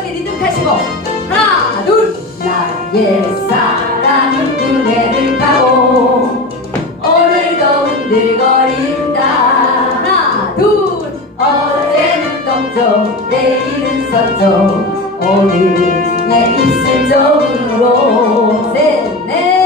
동그랗게 리듬 타시고 하나 둘. 나의 사랑은 그네를 타고 오늘도 흔들거린다. 하나 둘. 어제는 동쪽 내일은 서쪽 오늘 내 입술 쪽으로 셋넷.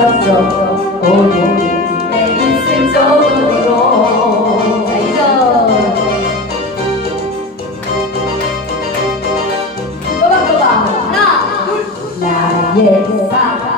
있었어. 오늘 내 인생 속으로. 또박또박 하나 둘 나의 예. 사랑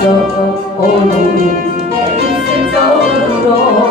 走，哦，你一生走路。